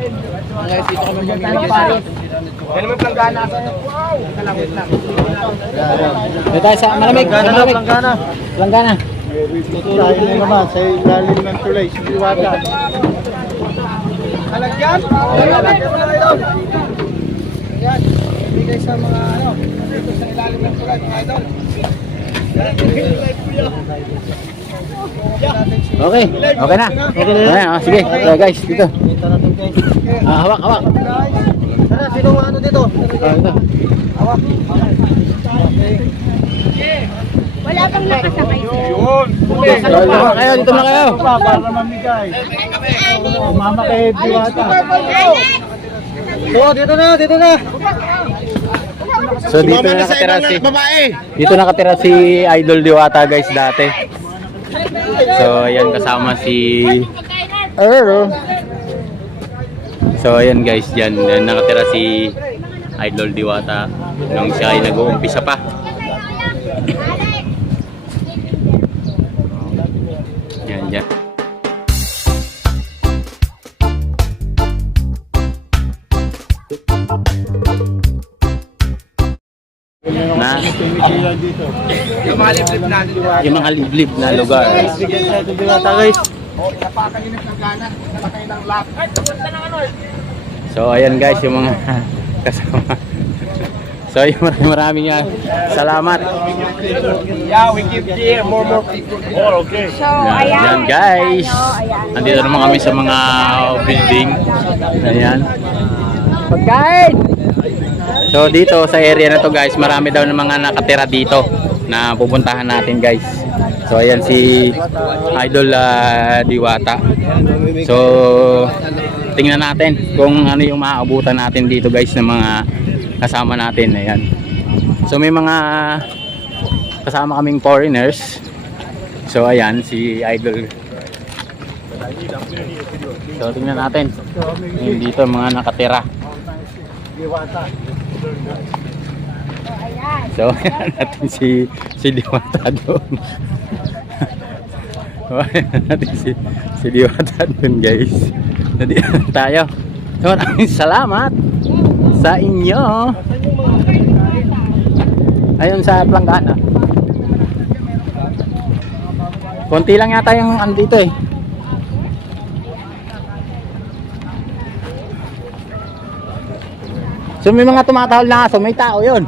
Guys, dito kami mamimili. Yan naman planggana. Wow! Wait lang. Dito tayo sa malamig. sa malamig. Langgana. Langgana. Tayo na naman sa ilalim ng tulay. Si Diwata. Alagyan? Yan. Bigay sa mga ano. Dito sa ilalim ng tulay, mga idol. Okay. Okay na. Okay na. Oh, sige. Okay, guys, dito. Kita natin guys. Ah, hawak, hawak. Sana, sino ano dito? Ah, ito. Wala bang nakasakay? Yun. Dito na kayo, dito na kayo. Pa, para mamigay. Mama kay Diwata. So, dito na, dito na. So, dito na nakatira si... Dito nakatira si Idol Diwata, guys, dati. So, ayan, kasama si... Hello. So, ayan guys, dyan nakatira si Idol Diwata nung siya ay nag-uumpisa pa. Na, Pimigilan dito. Yung mga liblib natin. yung mga liblib na lugar. Bigyan ito Diwata guys. Oh, napakan yun ng planggana. Nalakay ng lock. So ayan guys yung mga kasama. So yung maraming maraming ah, salamat. Yeah, we give here more more people. Oh, okay. So, Yan, ayan. yan, guys. Ayan. Nandito naman kami sa mga building. Ayan. Pagkain! So dito sa area na to guys, marami daw ng mga nakatira dito na pupuntahan natin guys. So ayan si Idol ah, Diwata. So tingnan natin kung ano yung maaabutan natin dito guys ng mga kasama natin. Ayan. So may mga kasama kaming foreigners. So ayan si Idol. So tingnan natin. Yung dito mga nakatira. Diwata. So ayan natin si si Diwata doon. Ayan natin si si Diwata doon guys. Nadi tayo. So salamat sa inyo. Ayun sa Planggana. Konti lang yata yung andito eh. So may mga tumatahol na aso, may tao yon.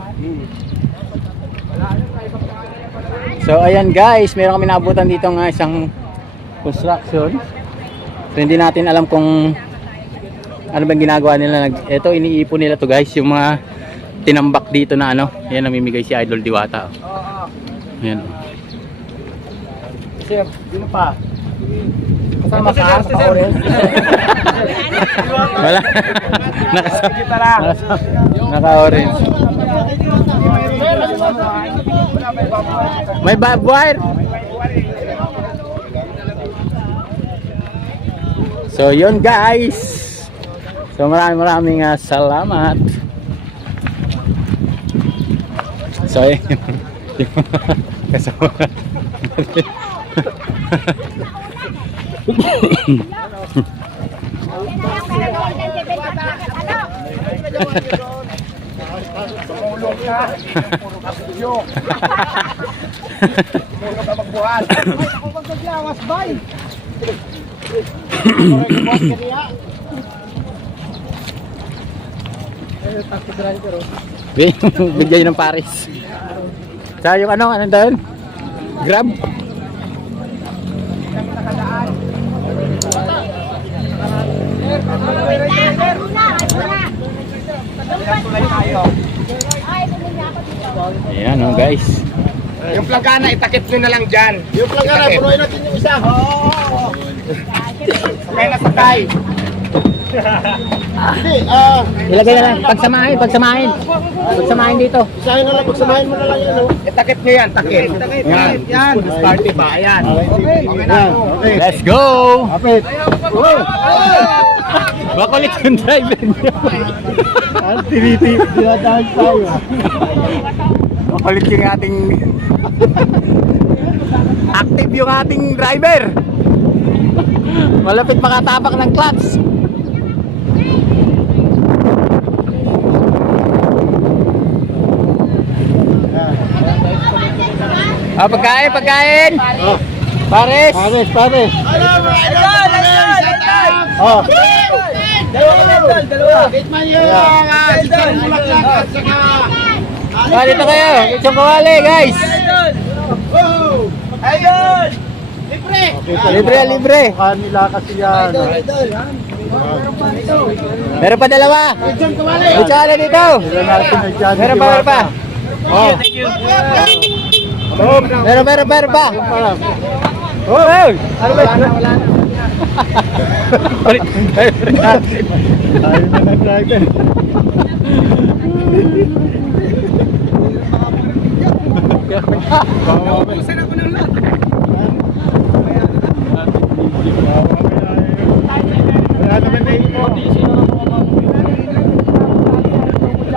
So ayan guys, meron kami naabutan dito ng isang construction. So hindi natin alam kung ano bang ginagawa nila. Ito iniipon nila to guys, yung mga tinambak dito na ano. Yan namimigay si Idol Diwata. oh. Ayan. Sir, sino pa? Kasama ka? Wala. Nakasama. Nakasama. Naka-orange. May barbed wire. So yun guys. So maraming maraming ah, salamat. So yun. kasama. Tumulong ka. Puro ka video. Puro ka magbuhat. Ay, ako magkaglawas, bay. Bigay ng Paris. Sa yung ano, ano dahil? Grab? Ayan oh guys. Yung planggana, itakip nyo na lang dyan. Yung Itakip. punuin natin yung isa. Sakay na sakay. Hindi, ah, Ilagay na lang. Pagsamahin, pagsamahin. Pagsamahin dito. isahin na lang, pagsamahin mo na lang yan, oh. Itakip nyo yan, takip. Yan. Yan. Party ba? Ayan. Okay, Okay na. okay. Let's go! Kapit. Oh! Makulit yung driver niya. Ano, tiniti, dinadaan tayo. Makulit yung ating... Active yung ating driver. Malapit makatapak ng clutch. Ah, pagkain, pagkain. Oh. Pares. Pares, pares. Pares. Oh. Ah, dito kayo! Isang kawali, guys! kita Libre, mo. libre. Mukha nila kasi yan. Meron pa dalawa! Isa na dito! Sila natin ay dyan. Meron pa, meron pa! Oh. Meron, meron, meron pa! Oh, oh! Ano ba? Ulit. Ayaw na driver.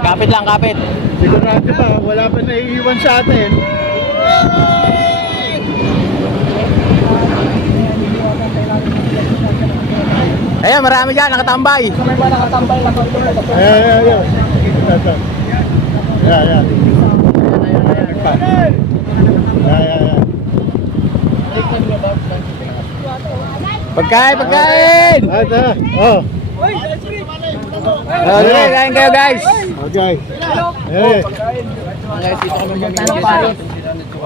Kapit lang, kapit. Sigurado ba, wala pa naiiwan sa atin. Ayan, marami dyan, nakatambay. May ba nakatambay na control? Ayan, ayan, ayan. Ayan, ayan. Ayan, ayan. Pagkain, pagkain! Ito. Oh, Oh, sige, kain kayo, guys. okay. Eh,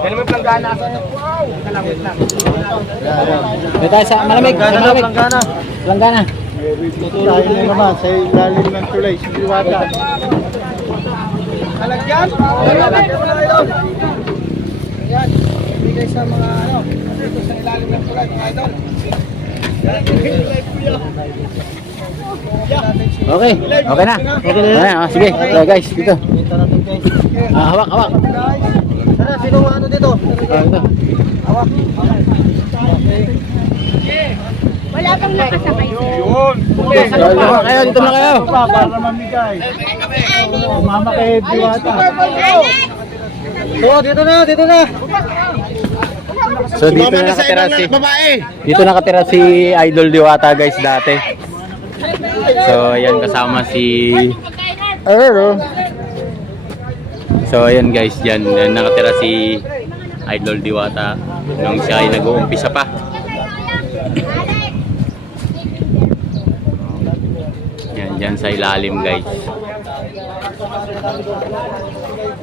Dahil may planggana. Wow! Wait lang. Dito tayo sa malamig, malamig. Planggana. Langgana. Tayo na naman sa ilalim ng tulay, si Diwata. Alagyan? Alagyan mo na idol. Ayan. Bigay sa mga ano. Dito sa ilalim ng tulay mga idol. Okay, okay na. Okay na. Ah, sige, okay, guys, dito. Ah, hawak, hawak. Tara, sino ang ano dito? Ah, dito. Hawak. Wala kang nakasakay. So, hawak kayo, dito na kayo. Pa, para mamigay. Umama kay Diwata. So, dito na, dito na. So, dito na nakatira si... Dito nakatira si Idol Diwata, guys, dati. So, ayan, kasama si... Ayun, So, ayan guys, dyan, nakatira si Idol Diwata nung siya ay nag-uumpisa pa. Yan, dyan sa ilalim guys.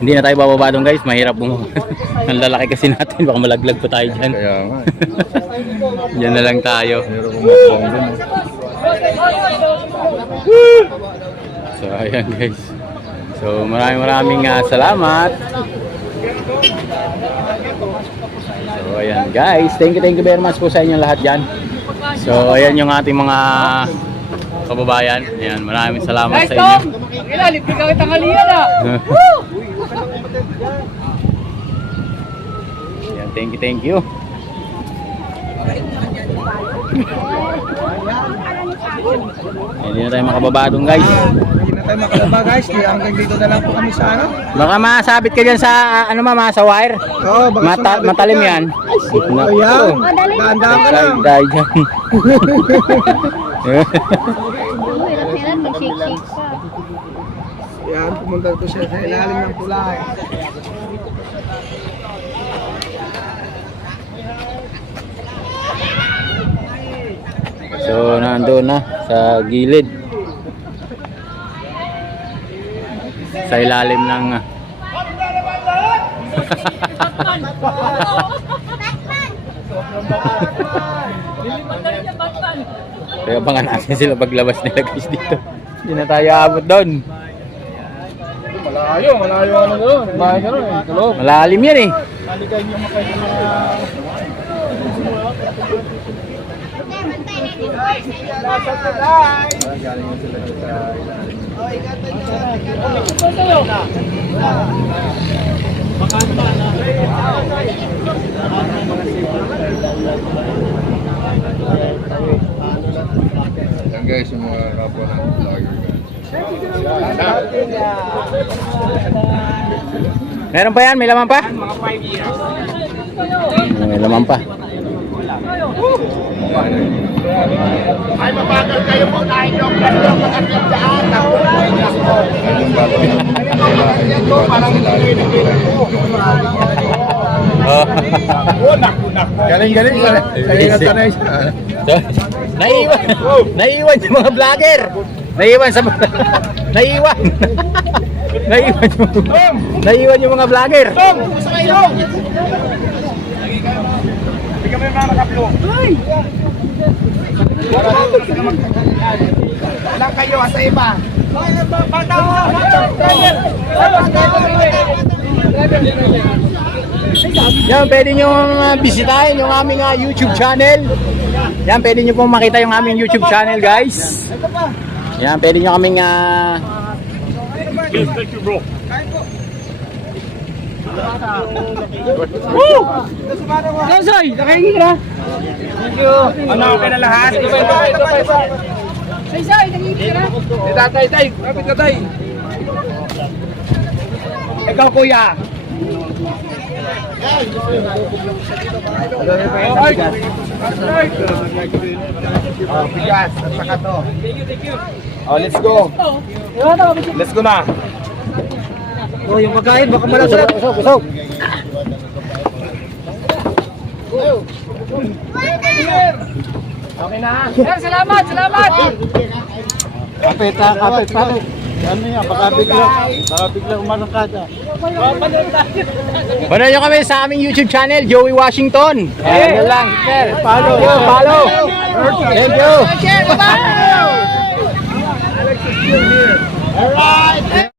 Hindi na tayo bababa doon guys, mahirap bumaba. Ang lalaki kasi natin, baka malaglag pa tayo dyan. Kaya nga. Diyan na lang tayo. Makulang dun. So, ayan guys. So, maraming maraming ah, salamat. So, ayan guys. Thank you, thank you very much po sa inyo lahat dyan. So, ayan yung ating mga kababayan. Ayan, maraming salamat sa inyo. Ilalim, bigay ang tangalian ah. Ayan, thank you, thank you. Ayan, Hindi na tayo makababadong guys. Tayo makalaba guys. Hanggang dito na lang po kami sa ano. Baka masabit ka dyan sa, ah, ano ma, sa wire. Oo, baka Mata, sumabit matalim ka. yan. Ayan. Dahan-dahan ka lang. Dahil dyan. Hirap-hirap, mag-shake-shake pa. Ayan, pumunta po siya sa ilalim ng tulay. so, nandoon na sa gilid. Sa ilalim ng... ah, Kaya abangan natin sila paglabas nila guys dito. Hindi na tayo abot doon. Malayo, malayo ano doon. Bahay ka rin, tulog. Malalim yan eh. Taligay niyo mo kayo mga... Nasa tulay. Yan guys, yung mga kapwa ng vlogger guys. Meron pa yan? May laman pa? May laman pa. Yan yung bago ng nila, yung bago sa ilalim ng tulay. Oh. Galing, galing. Galing na sanay siya. Naiwan. Naiwan yung mga vlogger. Naiwan sa Naiwan. Naiwan yung Naiwan yung mga vlogger. Lang kayo sa iba. Yan, pwede nyo uh, bisitahin yung aming uh, YouTube channel. Yan, pwede nyo pong makita yung aming YouTube channel, guys. Yan, pwede nyo kaming uh, Gansoy, nakahingi ka. Thank you. Ano, okay na lahat? Ito pa, ito pa, ito pa, ito pa. Say-say, nangipin ka na. Tatay, tay, kapit ka tay. Ikaw kuya. Oh, saka to. Oh, let's go. Let's go na. Oh, yung pagkain, baka malasap. Usok, usok. Okay na. Sir, salamat, salamat. Kapit, ha, kapit, kapit. Ano yan, baka bigla, baka bigla umarangkada. Panood nyo kami sa aming YouTube channel, Joey Washington. Ayan yun lang, sir. Follow. Follow. Thank you. All right.